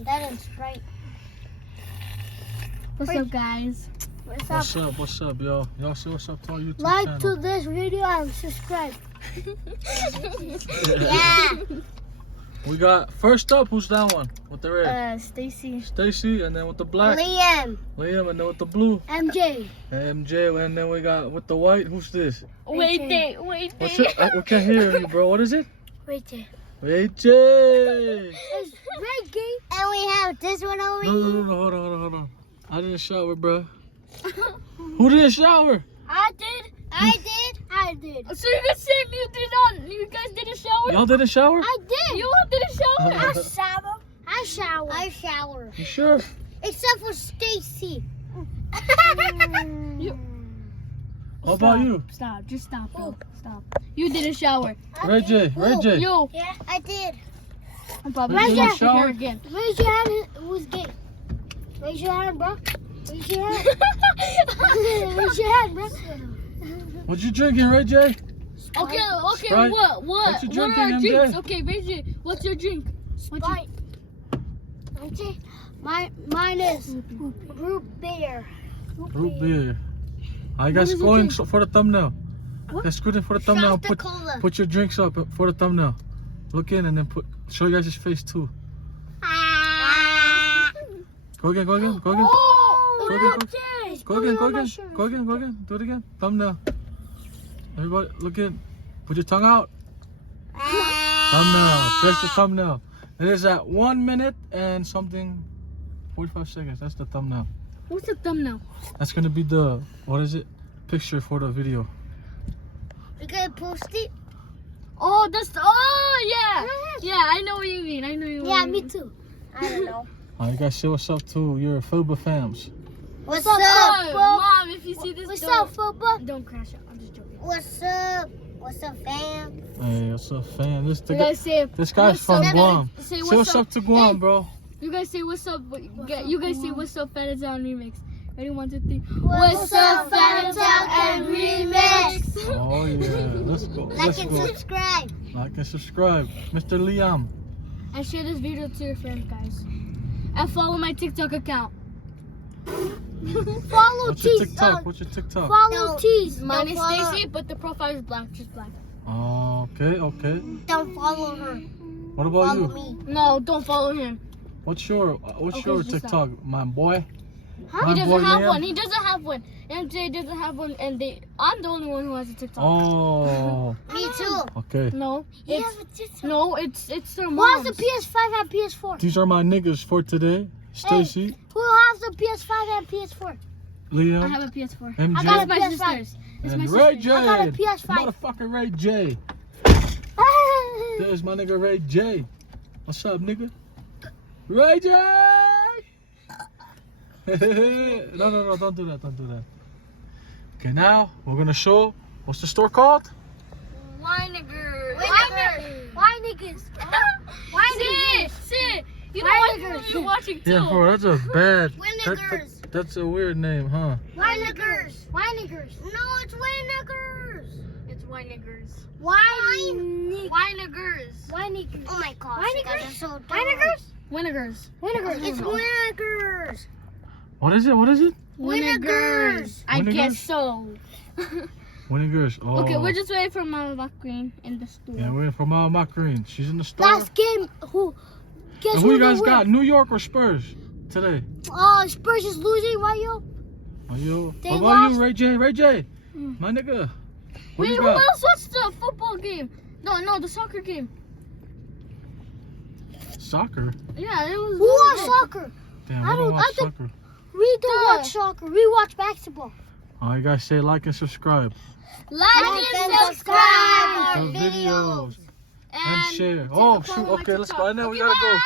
That is right. What's up, guys? What's up, y'all? Y'all see what's up to our YouTube Like channel? to this video and subscribe. Yeah. We got, first up, who's that one? With the red? Stacy. Stacy, and then with the black, Liam. Liam, and then with the blue, MJ. MJ, and then we got with the white, who's this? Waiting. What's it? I can't hear you, bro. What is it? Right there. AJ! It's Reggie. And we have this one over No, hold on. I didn't shower, bro. Who didn't shower? I did. So you guys saying you guys didn't shower? Y'all didn't shower? I did. You all didn't shower? I shower. You sure? Except for Stacy. How about you? Stop. Just stop, bro. Stop. You didn't shower. Ray J. You. Yeah, I did. I'm probably Raise gonna your shower shower. again. Raise your hand who's gay. Raise your hand, bro. Raise your hand. Raise your hand, bro. What you drinking, Ray J? Okay. Sprite? What What you are our drinking, drinks? MJ? Okay, Reggie, what's your drink? Sprite. Okay. Mine is root beer. Root beer. I got going for the thumbnail. Let's scoot in for the thumbnail. Shot the cola. Put your drinks up for the thumbnail. Look in and then show you guys his face too. Go again. Oh, Go again. Do it again. Thumbnail. Everybody, look in. Put your tongue out. Thumbnail. There's the thumbnail. It is at 1 minute and something, 45 seconds. That's the thumbnail. What's the thumbnail? That's gonna be the, what is it? Picture for the video. You gonna post it? Oh, yeah. Yeah, I know what you mean. Yeah, me too. I don't know. You guys say what's up to your Foba fams. What's Oh, up, bro? Mom, if you see this, What's up, football? don't crash out. I'm just joking. What's up? What's up, fam? Hey, what's up, fam? You guys say This guy's what's up, from Guam. Say Say what's up to Guam, bro. You guys say what's up. You guys say what's up, Fat on remix. Ready, 1, 2, 3. What's up, Phantom and Remix? Oh yeah, let's go. Like and subscribe. Like and subscribe, Mr. Liam. And share this video to your friends, guys. And follow my TikTok account. Follow What's your Tease. TikTok? What's your TikTok? Follow Tease. Mine is Stacy, but the profile is black, just black. Oh, okay. Don't follow her. What about Follow you? me. No, don't follow him. What's your just TikTok, my boy? Huh? My He boy doesn't have Liam? one. He doesn't have one. MJ doesn't have one, and I'm the only one who has a TikTok. Oh, Me too. okay. No, You it's have a TikTok. no, it's their Who has mom's. the PS5 and PS4? These are my niggas for today. Stacy, Who has the PS5 and PS4? I Liam, have a PS4. MJ, I got It's my PS5. sister's. It's my and Ray sister's. J. I got a PS5. Motherfucking Ray J. There's my nigga Ray J. What's up, nigga? Ray J. No, don't do that. Okay, now we're gonna show. What's the store called? Why niggas? Why niggas? Why niggas? Sit. You know Why what niggers? you're watching too. Yeah, bro, that's a bad. Winnigers. That's a weird name, huh? Why niggers? Why niggers? No, it's Winnigers. It's why niggers. Why Why niggers? Why niggers? Oh my gosh. Why you guys niggers? are so dumb. Winnigers. Winnigers. It's Winnigers. What is it? Winnigers. I Winnigers? guess so. Winnigers. Oh. Okay, we're just waiting for Mama McQueen in the store. Yeah, we're waiting for Mama Macarene. She's in the store. Last game. Guess And who you guys they got? New York or Spurs today? win? Spurs is losing. Why yo? Are you? They What about lost. you, Ray J? My nigga. What Wait, you who got? else watched the football game? No, the soccer game. Soccer. Yeah, it was. Who watch soccer? Damn, I we don't don't- watch I don't- soccer. We don't watch soccer. We watch basketball. You guys say like and subscribe. Like and subscribe The videos. And and share. Oh, shoot. Okay, let's go. I know we gotta go.